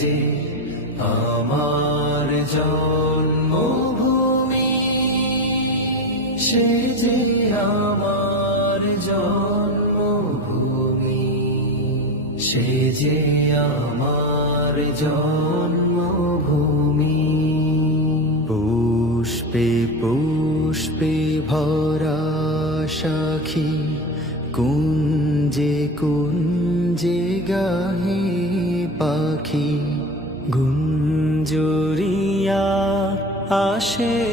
যে আমার জন্মভূমি, সে যে আমার জন্মভূমি, সে যে আমার জন্মভূমি। পুষ্পে পুষ্পে ভরা সাখী, কুঞ্জে কুঞ্জে গাহে পাখি, গুঞ্জরিয়া আসে